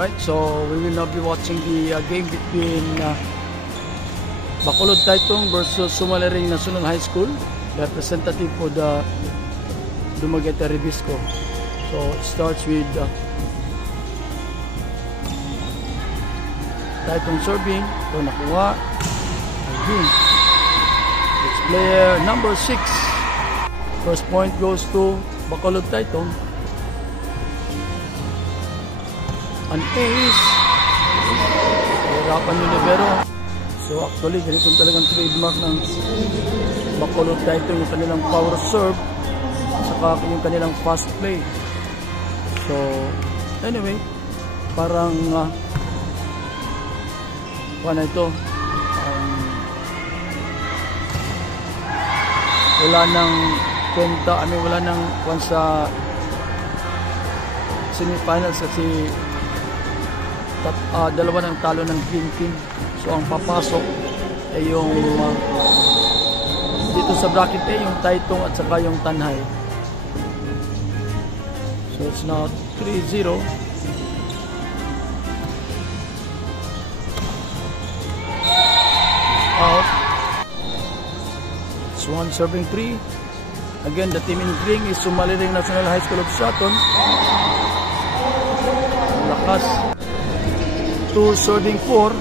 Alright, so we will now be watching the game between Bacolod Taytong versus Sumaliring National High School, representative for the Dumaguete Rebisco. So it starts with Taytong serving. So nakuha. Again. It's player number 6. First point goes to Bacolod Taytong. An ace. Hirapan yung libero. So actually, ganito talagang trademark ng Bacolod Taytong, yung kanilang power serve saka yung kanilang fast play. So anyway, parang paano ito? Wala nang kwenta, wala nang kung sa semifinals kasi dalawa ng talo ng green team. So ang papasok ay yung dito sa bracket A, yung Taytong at saka yung Tanhay. So it's now 3-0. Out. It's one serving 3. Again, the team in green is Sumaliring National High School of Shaton. Lakas. 2 serving 4.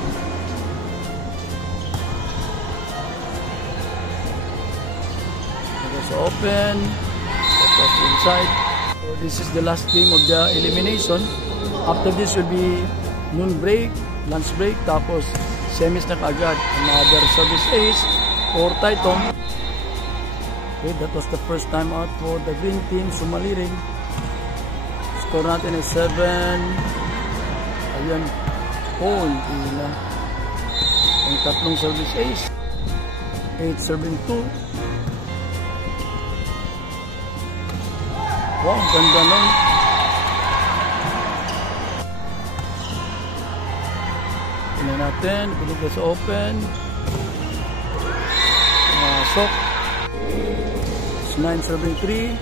It's open. That's inside. So this is the last game of the elimination. After this will be noon break, lunch break, tapos semis na kaagad. Another service ace for Taytong. Okay, that was the first time out for the green team, Sumaliring. Score natin ay 7. Ayan. Oh, hindi na. Ang tatlong service ace. 8 serving 2. Wow, ganda nun. Tingnan natin. Bilig na sa open. Sok. 9 serving 3.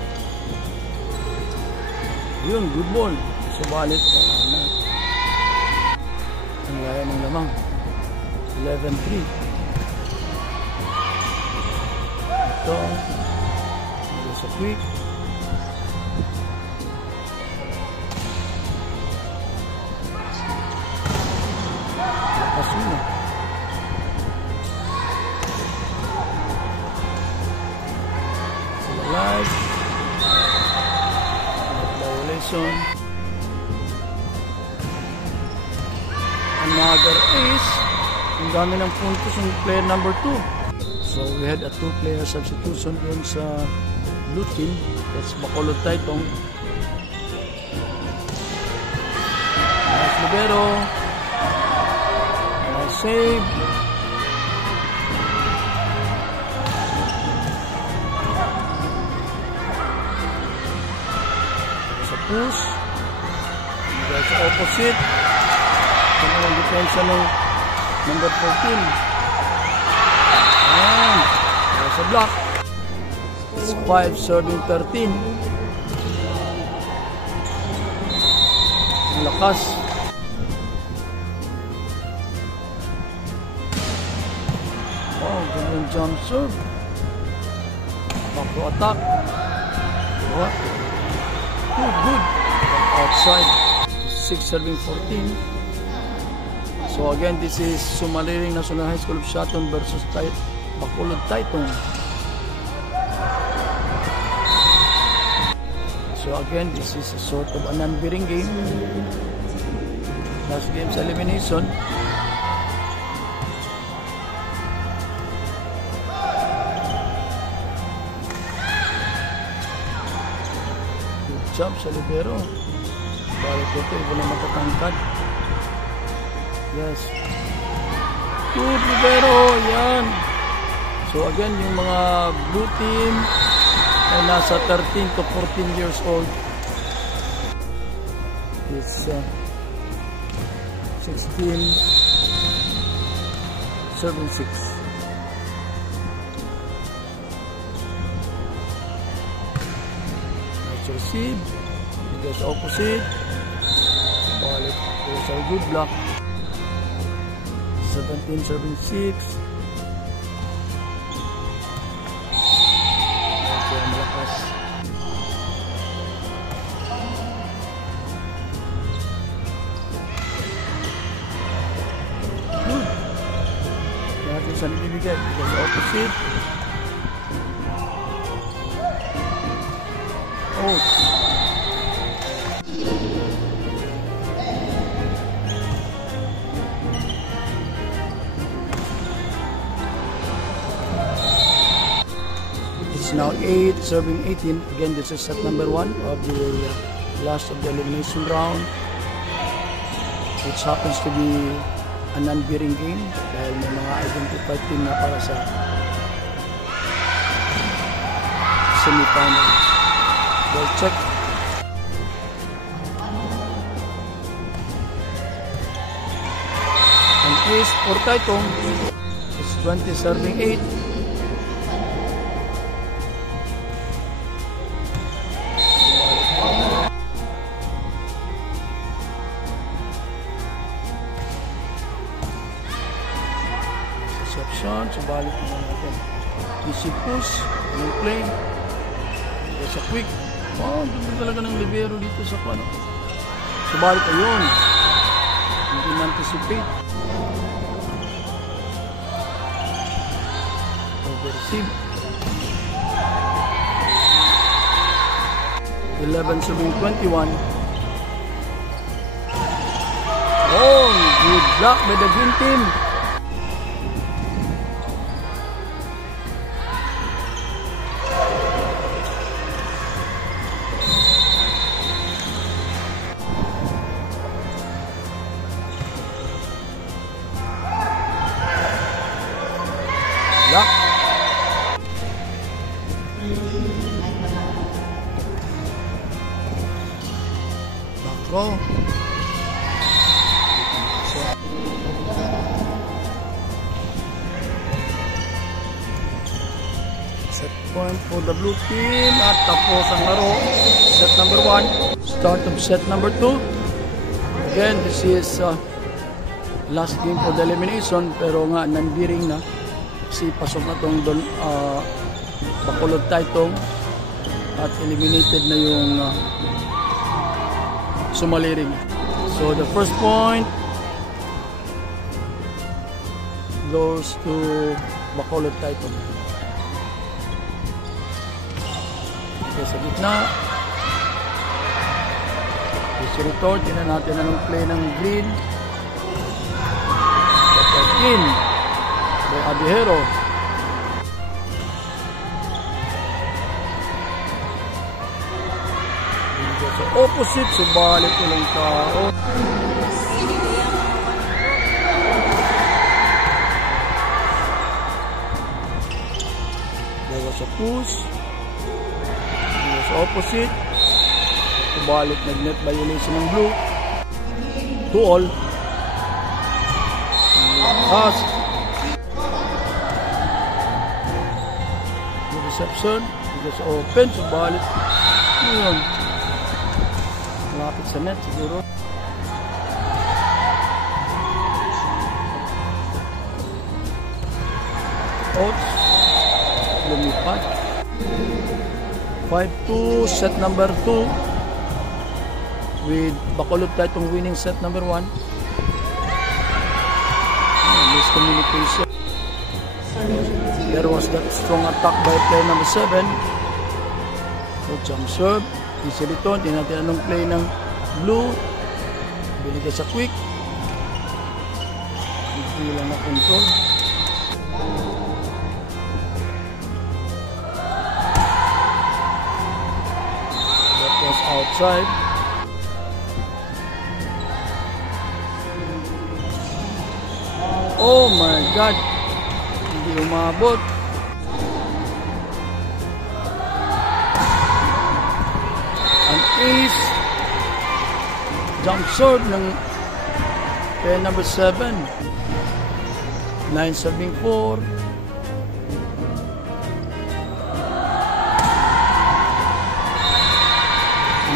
Yun, good ball. Subalit. Ang gaya ng lamang. 11-3. Ito. Ito sa quick. Lakas yun. Live. Violation. Another ace. Ang dami ng puntos ng player number 2. So we had a 2-player substitution dun sa blue team. That's Bacolod Taytong. Nice libero. Nice save. Sa push. That's opposite. Ito ang depensa ng number 14. Ayan. Sa block. It's 5 serving 13. Ang lakas. Wow, ganun jump serve. Back to attack. What? Good. Outside. 6 serving 14. So again, this is Sumaliring National High School of Shaton versus Bacolod Taytong. So again, this is a sort of a non-bearing game. Last game's elimination. Good job sa libero. Balik ito, iba na matatangkad. Yes. Good libero. Yan. So again, yung mga blue team ay nasa 13 to 14 years old. It's 16 7-6. Let's receive. Just opposite. Subalit, there's a good block. 17 serving 6. Okay, malakas. Natin saan ibibigay? Because opposite. Oh. It's now 8 serving 18. Again, this is set number 1 of the last of the elimination round, which happens to be a non-bearing game dahil may mga identified team na para sa semi-final. Ball check. An ace for Taitung. It's 20 serving 8. Reception. Subalit naman natin. Easy push. Anong play. There's a quick. Wow, dumi talaga ng libero dito sa pano. Subalit ayun. Hindi na-anticipate. Over-receive. 11 serving 21. Oh, good block by the green team. Block. Back row. Set point for the blue team at tapos ang laro. Set number 1. Start of set number 2. Again, this is last game for the elimination, pero nga non-bearing na. Kasi pasok na itong Bacolod Taitung at eliminated na yung Sumaliring. So the first point goes to Bacolod Taitung. Okay, sa gitna. This return, tinan natin anong play ng green. In by Abihero. Sa opposite, subalit ulang tao. There was a push. There was opposite. Subalit nag-net violation ng blue. 2-all. Pass. The reception. Because open. Subalit. Yun. Malapit sa net siguro. Outs. Lumipat. 5-2. Set number 2. With Bacolod Taitung winning set number 1. Miscommunication. There was that strong attack by player number 7. So jump serve. Easy return. Tingnan natin anong play ng blue. Binigay sa quick. Hindi lang na control. That was outside. Oh my God! Hindi umabot. An ace jump serve ng player number 7. 9 serving 4.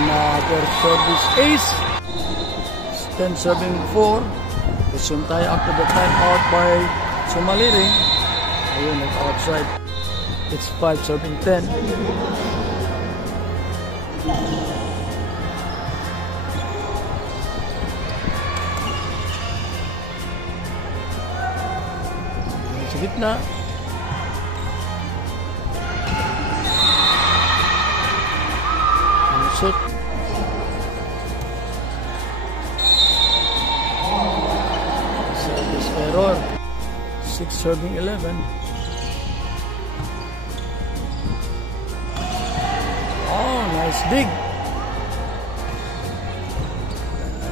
Another service ace. 10 serving 4. Resume tayo after the time out by Sumaliring. Ayun, nag-outside. It's 5 serving 10. Sa gitna. Shoot. Service error. 6 serving 11. Oh, nice dig.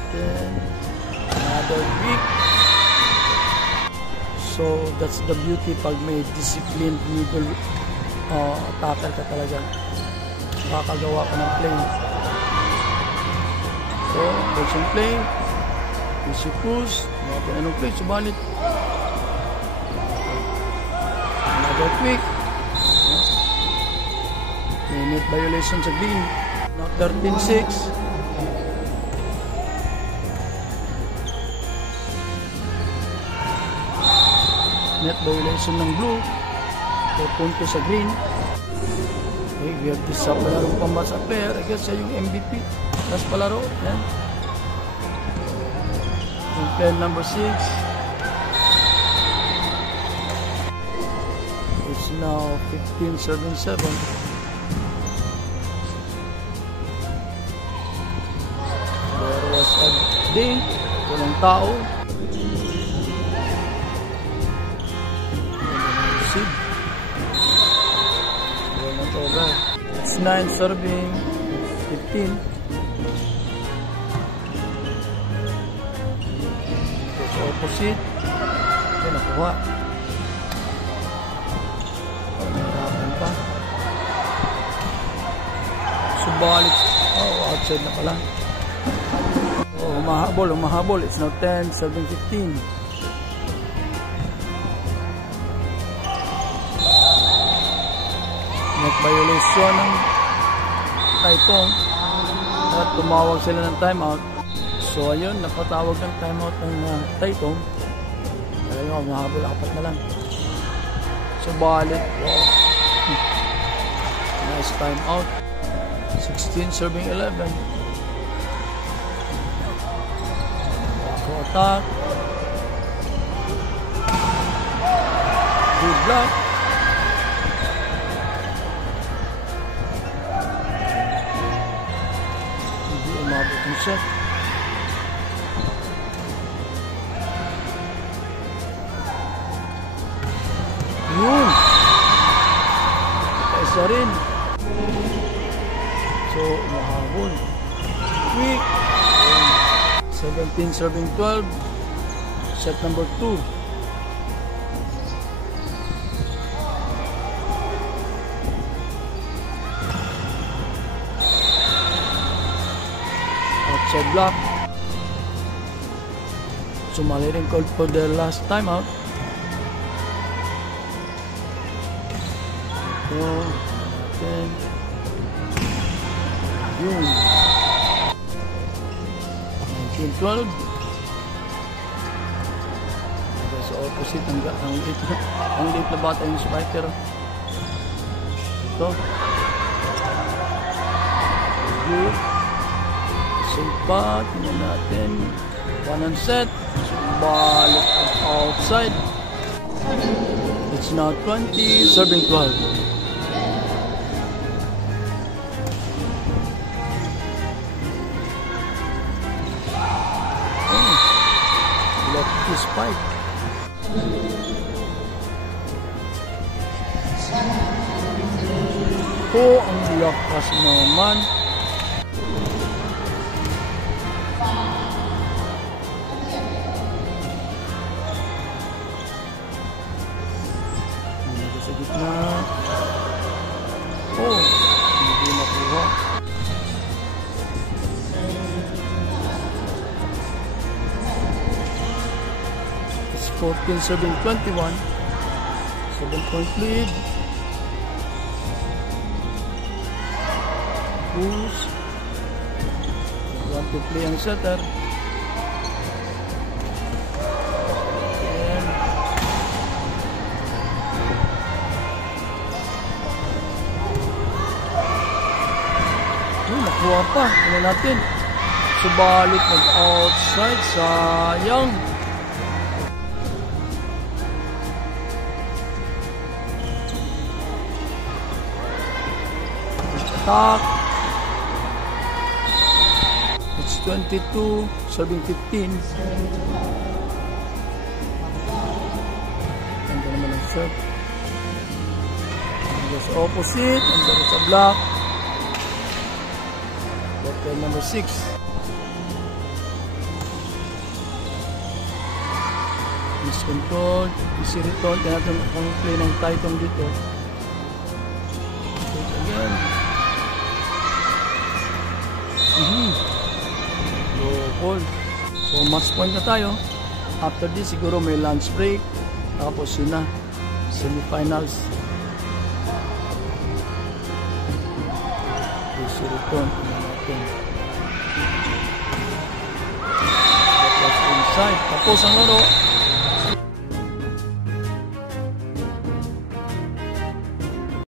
Then another week. So that's the beauty pag may disciplined middle attacker ka talaga. Makakagawa ka ng play. So, version play. Easy push. Natin anong play. Subalit. Another quick. May net violation sa green. Now 13-6. Net violation ng blue. 4 punto sa green. Okay, we have this palarong pambasa player. I guess siya yung MVP. Last palaro. Yan. Yung pen number 6. It's now 15 serving 7. There was a dink. Walang tao. Sid. It's 9 serving 15. So opposite. Okay, nakuha. Nahirapan pa. Subalit. Oh, outside na pala. Oh, humahabol. It's now 10 serving 15. Net violation ng Taitung at tumawag sila ng timeout. So ayun, napatawag ng timeout ng Taitung. Kaya yung mahabol, 4 na lang. So balik. Wow. Nice timeout. 16 serving 11. Back attack. Good block. Umabot yung set. Yun! Kaisa rin. So, umahabol. Quick! 17 serving 12. Set number 2. Outside block. Sumaliring called for the last timeout. So, then, yun. 19-12. So, opposite ang late na bata yung spiker. Ito. Good. Safe pa. Tingnan natin. One on set. Balik outside. It's now 20. Serving 12. Left his spike. Oh, ang lakas naman. Sa gitna. Oh, hindi nakuha. It's 14-21. 7-point lead. Bulls. Want to play ang setter. nakuha pa. Ano natin? Subalit nag-outside. Sayang. Attack. It's 22, serving 15. Ganda naman ang serve. There's opposite, and there is a block. Water number 6. Miscontrol, easy return. Kaya natin ang play ng Titan dito. Take again. Low ball. So match point na tayo. After this siguro may lunch break. Tapos yun na. Semifinals. Easy return. That was inside. Tapos ang laro.